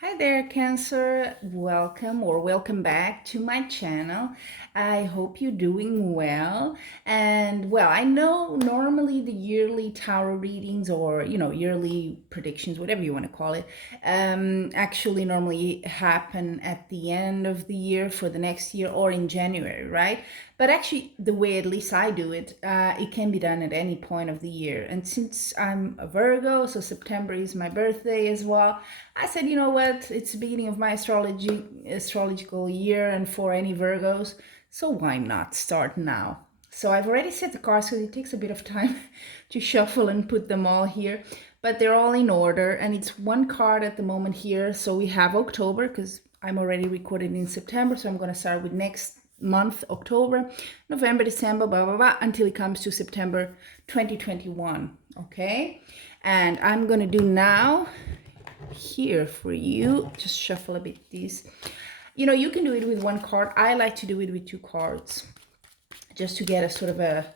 Hi there, Cancer. Welcome back to my channel. I hope you're doing well. And well, I know normally the yearly tarot readings or, yearly predictions, whatever you want to call it, actually normally happen at the end of the year for the next year or in January, right? But actually, the way at least I do it, it can be done at any point of the year. And since I'm a Virgo, so September is my birthday as well, I said, you know what? It's the beginning of my astrological year, and for any Virgos, so why not start now? So I've already set the cards because it takes a bit of time to shuffle and put them all here, but they're all in order, and it's one card at the moment here. So we have October because I'm already recording in September, so I'm going to start with next month, October, November, December, blah, blah, blah, until it comes to September 2021. Okay. And I'm going to do now here for you, just shuffle a bit these. You can do it with one card. I like to do it with two cards just to get a sort of a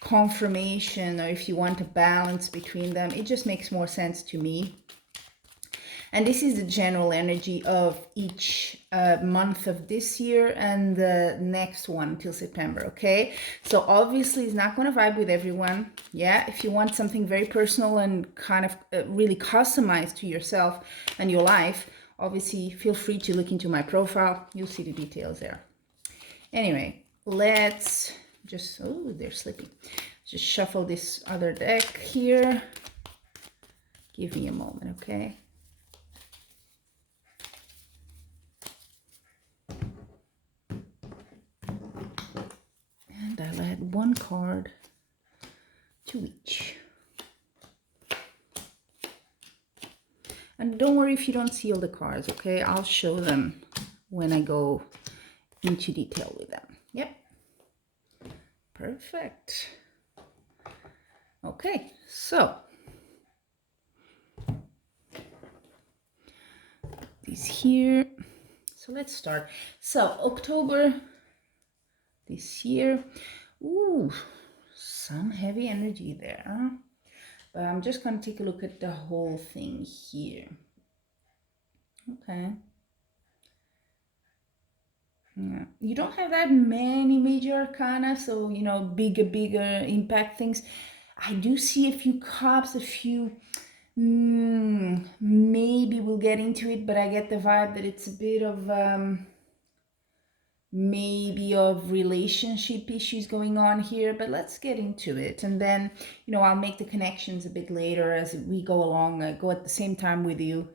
confirmation, or if you want a balance between them, it just makes more sense to me. And this is the general energy of each month of this year and the next one till September, okay? So obviously it's not going to vibe with everyone. Yeah, if you want something very personal and kind of really customized to yourself and your life, obviously feel free to look into my profile. You'll see the details there. Anyway, let's just, oh, they're slipping. Just shuffle this other deck here. Give me a moment, okay? And I'll add one card to each. And don't worry if you don't see all the cards, okay? I'll show them when I go into detail with them. Yep. Perfect. Okay, so these here. So let's start. So October this year. Ooh, some heavy energy there. But I'm just going to take a look at the whole thing here. Okay. Yeah. You don't have that many major arcana, so, bigger impact things. I do see a few cups, a few, maybe we'll get into it, but I get the vibe that it's a bit of, maybe of relationship issues going on here, but let's get into it. And then, I'll make the connections a bit later as we go along. I go at the same time with you.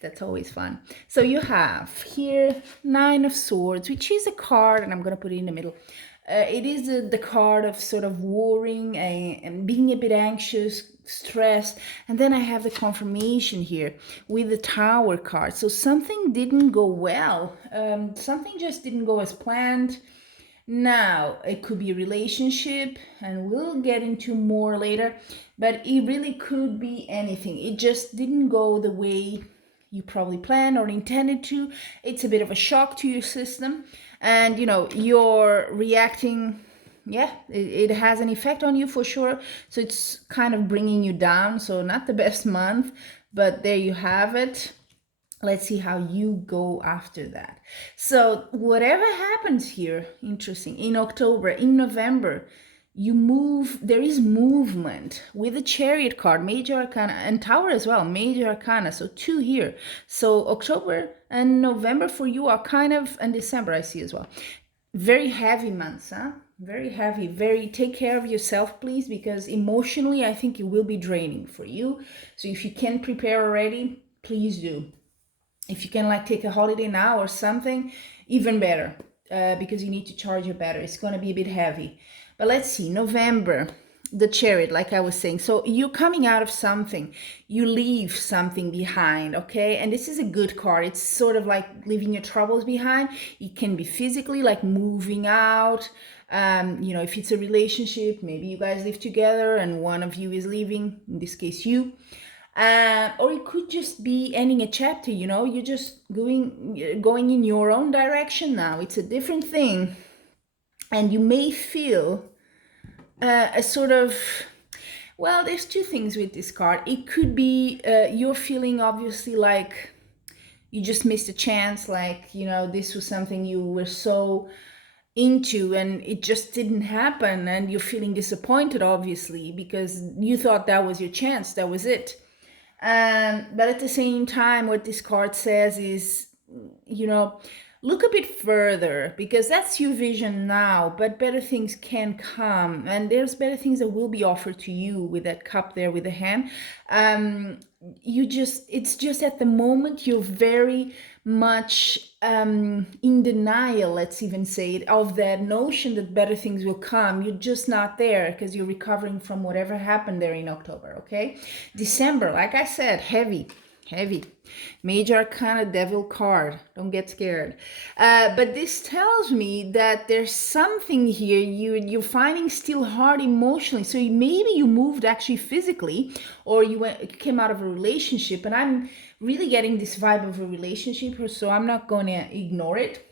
That's always fun. So you have here Nine of Swords, which is a card, and I'm going to put it in the middle. It is the card of sort of worrying and being a bit anxious, stressed. And then I have the confirmation here with the Tower card. So something didn't go well. Something just didn't go as planned. Now, it could be a relationship, and we'll get into more later, but it really could be anything. It just didn't go the way you probably planned or intended to. It's a bit of a shock to your system, and you're reacting. Yeah, it has an effect on you for sure. So it's kind of bringing you down. So not the best month, but there you have it. Let's see how you go after that. So whatever happens here, interesting, in October, in November, you move, there is movement with the Chariot card, Major Arcana, and Tower as well, Major Arcana, so two here. So October and November for you are kind of, and December I see as well, very heavy months, huh? Very heavy, take care of yourself, please, because emotionally I think it will be draining for you. So if you can prepare already, please do. If you can take a holiday now or something, even better, because you need to charge your battery. It's going to be a bit heavy. But let's see, November, the Chariot, like I was saying. So you're coming out of something. You leave something behind, okay? And this is a good card. It's sort of like leaving your troubles behind. It can be physically, like moving out. If it's a relationship, maybe you guys live together and one of you is leaving, in this case you. Or it could just be ending a chapter, you're just going in your own direction now. It's a different thing. And you may feel a sort of, well, there's two things with this card. It could be you're feeling obviously like you just missed a chance, like, this was something you were so into and it just didn't happen, and you're feeling disappointed, obviously, because you thought that was your chance, that was it. But at the same time, what this card says is, you know, look a bit further, because that's your vision now, but better things can come, and there's better things that will be offered to you with that cup there with the hand. It's just at the moment you're very much in denial, let's even say it, of that notion that better things will come. You're just not there because you're recovering from whatever happened there in October. Okay, December, like I said, heavy. Major Arcana Devil card. Don't get scared. But this tells me that there's something here you're finding still hard emotionally. So maybe you moved actually physically, or you came out of a relationship. And I'm really getting this vibe of a relationship, so I'm not going to ignore it.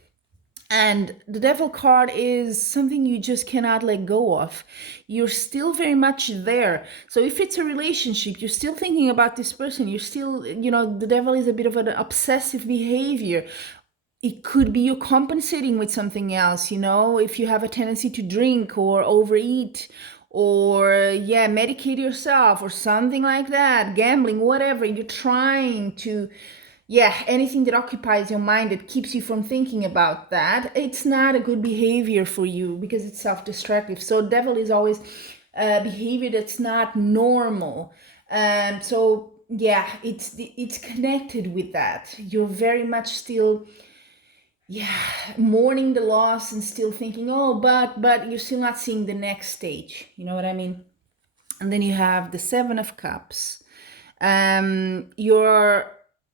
And the Devil card is something you just cannot let go of. You're still very much there. So if it's a relationship, you're still thinking about this person. You're still, the Devil is a bit of an obsessive behavior. It could be you compensating with something else, if you have a tendency to drink or overeat, or medicate yourself or something like that, gambling, whatever. You're trying to anything that occupies your mind, that keeps you from thinking about that, it's not a good behavior for you, because it's self-destructive. So devil is always behavior that's not normal. It's connected with that. You're very much still mourning the loss and still thinking, oh, but you're still not seeing the next stage. You know what I mean? And then you have the Seven of Cups.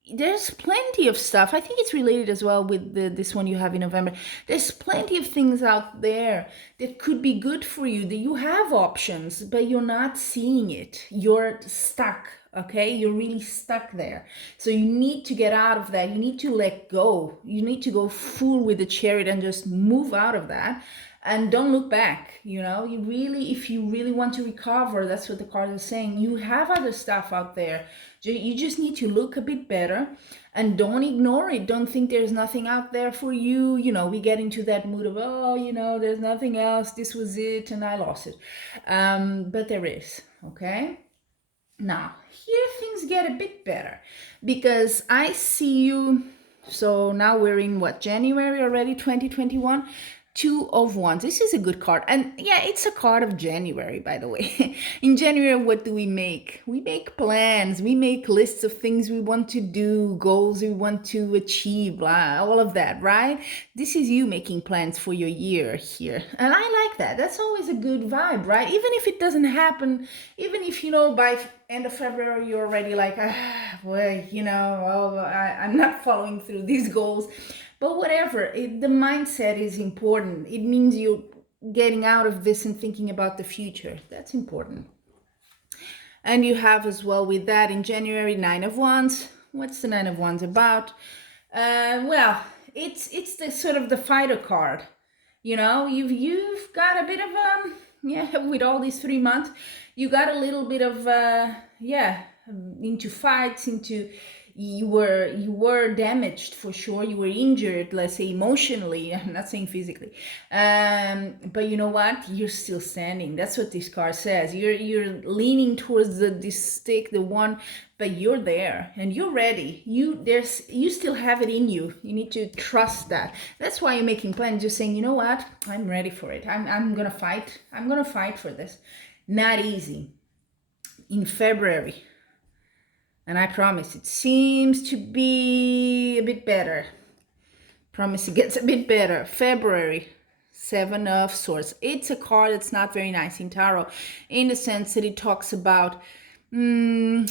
There's plenty of stuff. I think it's related as well with this one you have in November. There's plenty of things out there that could be good for you, that you have options, but you're not seeing it. You're stuck, okay? You're really stuck there. So you need to get out of that. You need to let go. You need to go full with the Chariot and just move out of that. And don't look back, if you really want to recover, that's what the card is saying. You have other stuff out there. You just need to look a bit better, and don't ignore it. Don't think there's nothing out there for you. We get into that mood of, there's nothing else. This was it and I lost it. But there is, okay? Now, here things get a bit better, because I see you. So now we're in January already, 2021. Two of Wands. This is a good card. And it's a card of January, by the way. In January, what do we make? We make plans. We make lists of things we want to do, goals we want to achieve, blah, all of that, right? This is you making plans for your year here. And I like that. That's always a good vibe, right? Even if it doesn't happen, even if, by end of February, you're already like, I'm not following through these goals. But whatever, the mindset is important. It means you're getting out of this and thinking about the future. That's important. And you have as well with that in January, Nine of Wands. What's the Nine of Wands about? It's the sort of the fighter card. You've got a bit of with all these 3 months, you got a little bit of into fights, you were damaged for sure. You were injured, let's say emotionally. I'm not saying physically. But you know what? You're still standing. That's what this card says. You're leaning towards this stick, the one, but you're there and you're ready. You still have it in you. You need to trust that. That's why you're making plans. Just saying, you know what? I'm ready for it. I'm gonna fight. I'm gonna fight for this. Not easy. In February. And I promise it seems to be a bit better. Promise it gets a bit better. February, Seven of Swords. It's a card that's not very nice in tarot, in the sense that it talks about, not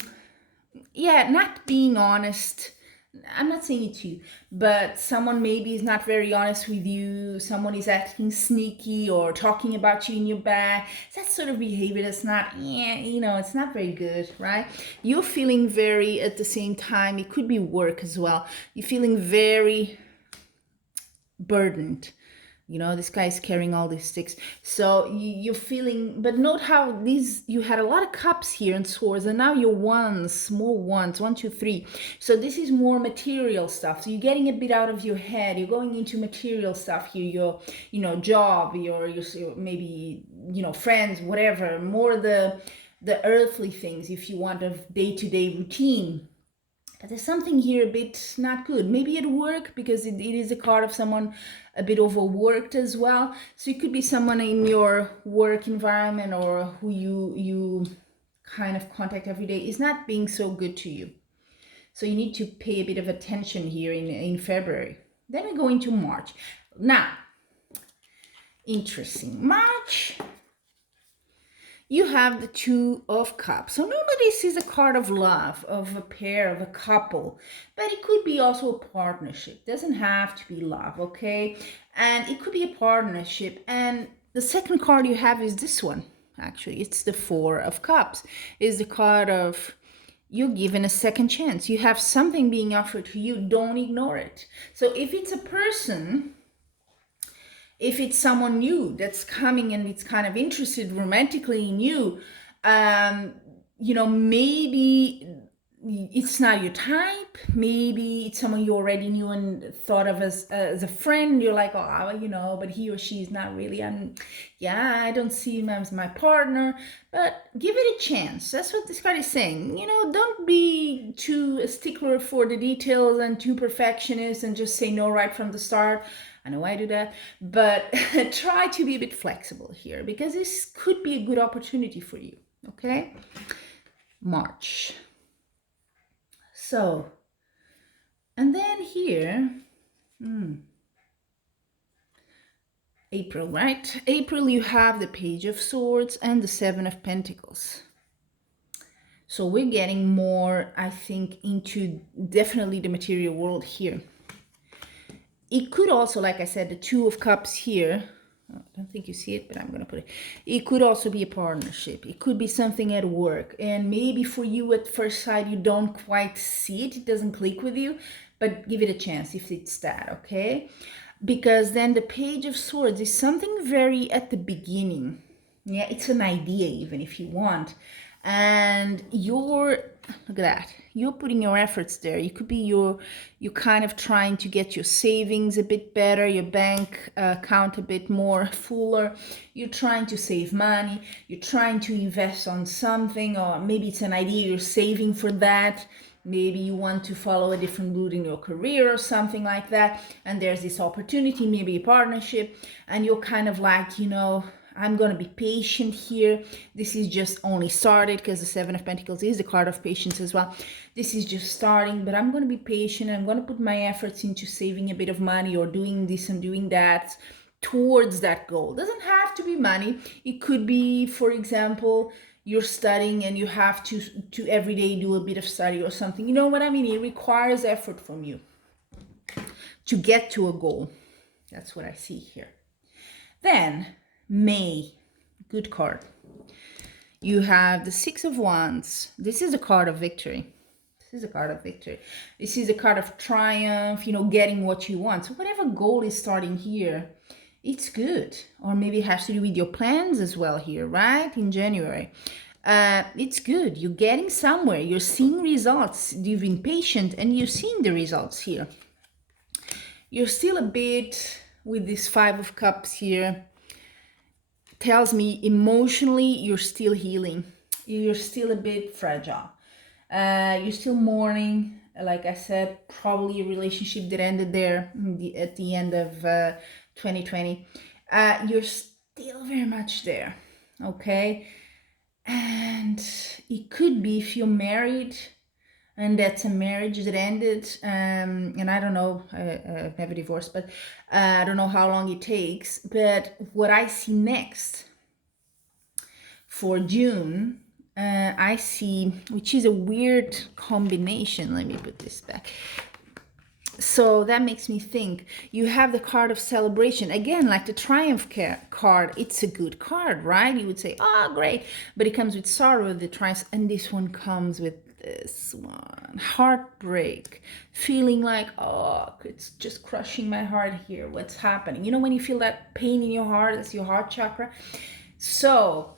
being honest. I'm not saying it to you, but someone maybe is not very honest with you. Someone is acting sneaky or talking about you in your back. That sort of behavior that's not, it's not very good, right? You're feeling very, at the same time, it could be work as well. You're feeling very burdened. You know, this guy is carrying all these sticks. So you're feeling, but note how these, you had a lot of cups here and swords, and now you're ones, small ones, 1, 2, 3. So this is more material stuff. So you're getting a bit out of your head. You're going into material stuff here. Your, you know, job, your maybe, you know, friends, whatever. More the earthly things, if you want, of day-to-day routine. But there's something here a bit not good. Maybe at work, because it is a card of someone a bit overworked as well. So it could be someone in your work environment, or who you kind of contact every day is not being so good to you. So you need to pay a bit of attention here in February. Then we go into March. Now, interesting. March, you have the Two of Cups. So normally this is a card of love, of a pair, of a couple, but it could be also a partnership. It doesn't have to be love, okay? And it could be a partnership. And the second card you have is this one. Actually, it's the Four of Cups. It's the card of you're given a second chance. You have something being offered to you. Don't ignore it. So if it's a person, if it's someone new that's coming and it's kind of interested romantically in you, you know, maybe it's not your type. Maybe it's someone you already knew and thought of as a friend. You're like, oh, you know, but he or she is not really, yeah, I don't see him as my partner, but give it a chance. That's what this card is saying. You know, don't be too a stickler for the details and too perfectionist and just say no right from the start. I know I do that, but try to be a bit flexible here, because this could be a good opportunity for you, okay? March. So, and then here, April, right? April, you have the Page of Swords and the Seven of Pentacles. So we're getting more, I think, into definitely the material world here. It could also, like I said, the Two of Cups here, I don't think you see it, but I'm going to put it. It could also be a partnership. It could be something at work. And maybe for you at first sight, you don't quite see it. It doesn't click with you, but give it a chance if it's that, okay? Because then the Page of Swords is something very at the beginning. Yeah, it's an idea even if you want. And you're, look at that, you're putting your efforts there. You could be you're kind of trying to get your savings a bit better, your bank account a bit more fuller. You're trying to save money. You're trying to invest on something, or maybe it's an idea you're saving for that. Maybe you want to follow a different route in your career or something like that. And there's this opportunity, maybe a partnership, and you're kind of like, you know, I'm going to be patient here. This is just only started, because the Seven of Pentacles is the card of patience as well. This is just starting, but I'm going to be patient. I'm going to put my efforts into saving a bit of money, or doing this and doing that towards that goal. It doesn't have to be money. It could be, for example, you're studying and you have to every day do a bit of study or something. You know what I mean? It requires effort from you to get to a goal. That's what I see here. Then May, good card. You have the Six of Wands. This is a card of victory. This is a card of victory. This is a card of triumph, you know, getting what you want. So whatever goal is starting here, it's good. Or maybe it has to do with your plans as well here, right? In January. It's good. You're getting somewhere. You're seeing results. You've been patient and you're seeing the results here. You're still a bit with this Five of Cups here. Tells me emotionally you're still healing. You're still a bit fragile. You're still mourning. Like I said, probably a relationship that ended there at the end of 2020. You're still very much there, okay? And it could be if you're married and that's a marriage that ended, and I don't know, I've never divorced, but I don't know how long it takes. But what I see next for June, I see, which is a weird combination. Let me put this back. So that makes me think, you have the card of celebration. Again, like the Triumph card, it's a good card, right? You would say, oh, great. But it comes with sorrow, the triumph, and this one comes with this one. Heartbreak. Feeling like, oh, it's just crushing my heart here. What's happening? You know, when you feel that pain in your heart, that's your heart chakra. So,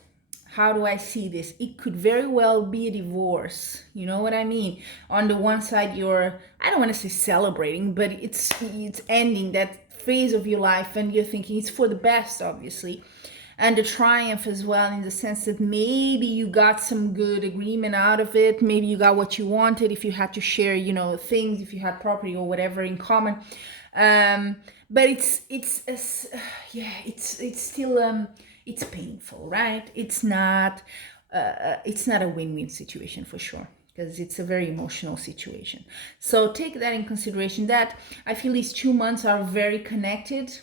how do I see this? It could very well be a divorce. You know what I mean? On the one side, you're, I don't want to say celebrating, but it's ending that phase of your life, and you're thinking it's for the best, obviously. And the triumph as well, in the sense that maybe you got some good agreement out of it. Maybe you got what you wanted, if you had to share, you know, things, if you had property or whatever in common. But it's still it's painful, right? It's not a win-win situation for sure, because it's a very emotional situation. So take that in consideration. That I feel these 2 months are very connected.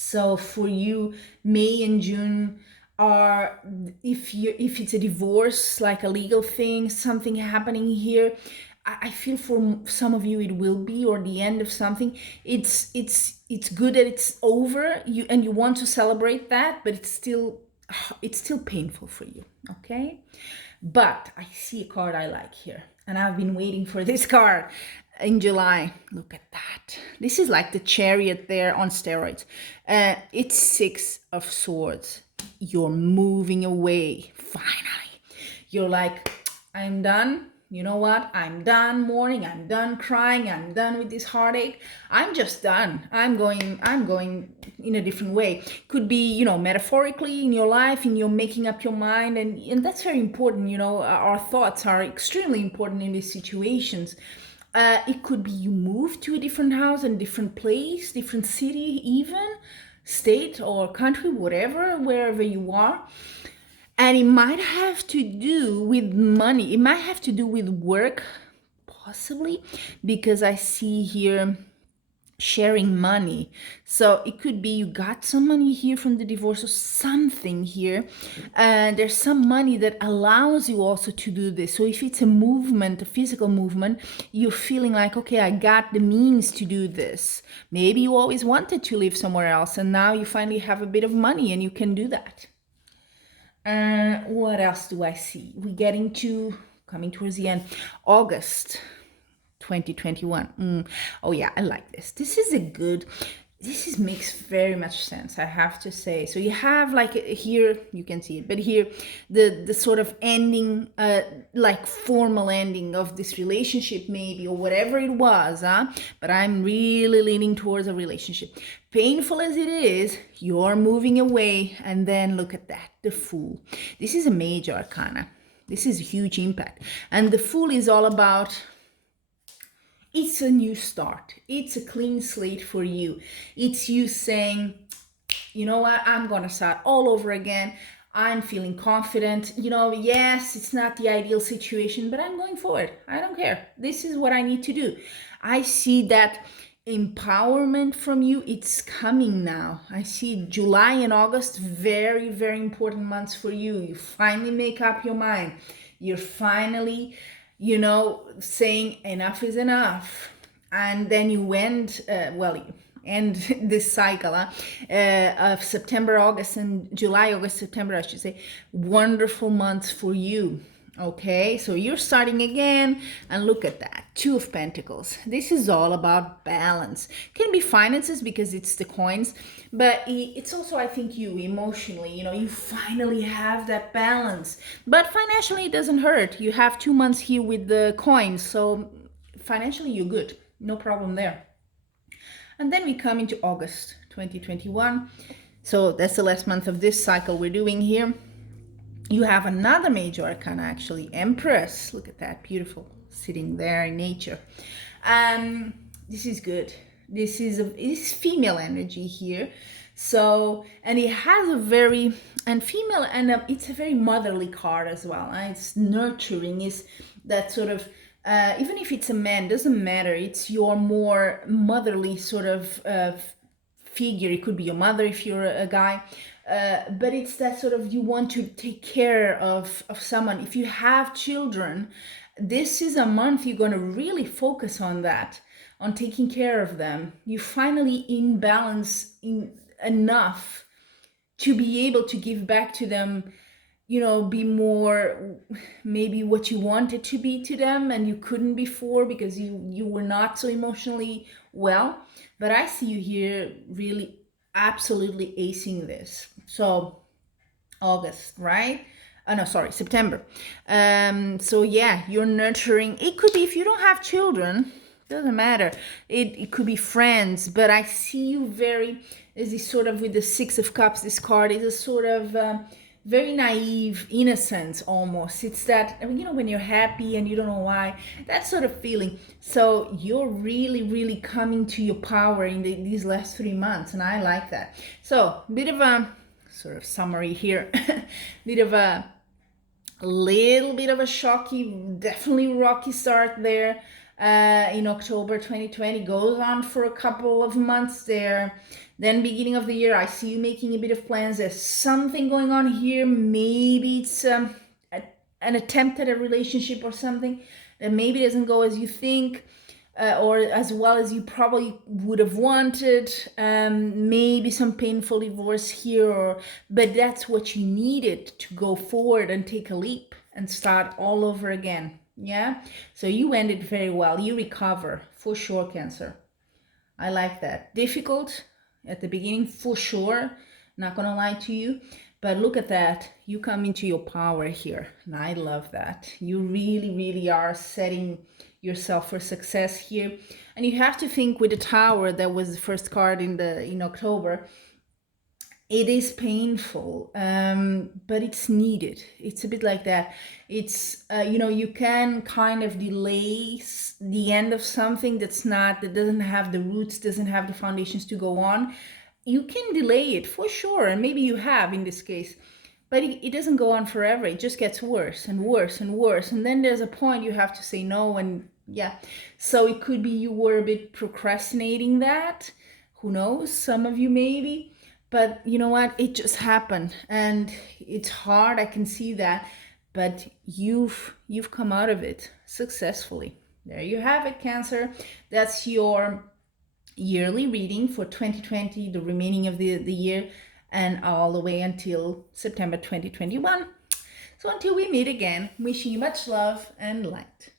So for you, May and June are, if it's a divorce, like a legal thing, something happening here, I feel for some of you it will be, or the end of something. It's good that it's over, you want to celebrate that, but it's still painful for you, okay? But I see a card I like here, and I've been waiting for this card in July. Look at that. This is like the Chariot there on steroids. It's Six of Swords. You're moving away, finally. You're like, I'm done. You know what? I'm done mourning. I'm done crying. I'm done with this heartache. I'm just done. I'm going in a different way. Could be, you know, metaphorically in your life, in your making up your mind. And that's very important. You know, our thoughts are extremely important in these situations. It could be you move to a different house and different place, different city, even state or country, whatever, wherever you are. And it might have to do with money. It might have to do with work, possibly, because I see here sharing money. So it could be you got some money here from the divorce or something here. And there's some money that allows you also to do this. So if it's a movement, a physical movement, you're feeling like, okay, I got the means to do this. Maybe you always wanted to live somewhere else, and now you finally have a bit of money and you can do that. What else do I see? We're coming towards the end. August 2021. Oh yeah, I like this. This makes very much sense, I have to say. So you have like here, you can see it, but here the sort of ending, like formal ending of this relationship maybe, or whatever it was, but I'm really leaning towards a relationship. Painful as it is, you're moving away, and then look at that, the Fool. This is a major arcana. This is a huge impact. And the Fool is all about, it's a new start. It's a clean slate for you. It's you saying, you know what, I'm going to start all over again. I'm feeling confident. You know, yes, it's not the ideal situation, but I'm going forward. I don't care. This is what I need to do. I see that empowerment from you. It's coming now. I see July and August, very, very important months for you. You finally make up your mind. You're finally, you know, saying enough is enough. And then you end this cycle of September, August, and July, August, September, I should say. Wonderful months for you. Okay, so you're starting again, and look at that, Two of Pentacles. This is all about balance. Can be finances because it's the coins, but it's also, I think, you emotionally, you know, you finally have that balance. But financially, it doesn't hurt. You have 2 months here with the coins, so financially, you're good. No problem there. And then we come into August 2021. So that's the last month of this cycle we're doing here. You have another major arcana, actually, Empress. Look at that, beautiful, sitting there in nature. This is good. This is female energy here. So, and it has a very, and female, and it's a very motherly card as well. It's nurturing, is that sort of, even if it's a man, doesn't matter. It's your more motherly sort of figure. It could be your mother if you're a guy. But it's that sort of, you want to take care of someone. If you have children, this is a month you're going to really focus on that, on taking care of them. You finally in balance enough to be able to give back to them be more maybe what you wanted to be to them and you couldn't before because you were not so emotionally well. But I see you here really absolutely acing this. So August, right? Oh no, sorry, September. So yeah, you're nurturing. It could be if you don't have children, doesn't matter. It could be friends, but I see you very, is this sort of with the Six of Cups, this card is a sort of very naive innocence almost. It's that, when you're happy and you don't know why, that sort of feeling. So you're really, really coming to your power in these last 3 months, and I like that. So a bit of a sort of summary here. Bit of a little bit of a shocky, definitely rocky start there in October 2020. Goes on for a couple of months there. Then beginning of the year, I see you making a bit of plans. There's something going on here. Maybe it's an attempt at a relationship or something that maybe doesn't go as you think. Or as well as you probably would have wanted. Maybe some painful divorce here, but that's what you needed to go forward and take a leap and start all over again. Yeah. So you ended very well. You recover for sure, Cancer. I like that. Difficult at the beginning for sure. Not gonna lie to you. But look at that. You come into your power here. And I love that. You really, really are setting yourself for success here. And you have to think with the Tower, that was the first card in October. It is painful, but it's needed. It's a bit like that. It's you can kind of delay the end of something that doesn't have the roots, doesn't have the foundations to go on. You can delay it for sure, and maybe you have in this case, but it doesn't go on forever. It just gets worse and worse and worse, and then there's a point you have to say no. And yeah, so it could be you were a bit procrastinating that. Who knows? Some of you maybe. But you know what? It just happened, and it's hard. I can see that, but you've come out of it successfully. There you have it, Cancer. That's your yearly reading for 2020, the remaining of the year, and all the way until September 2021. So until we meet again, wishing you much love and light.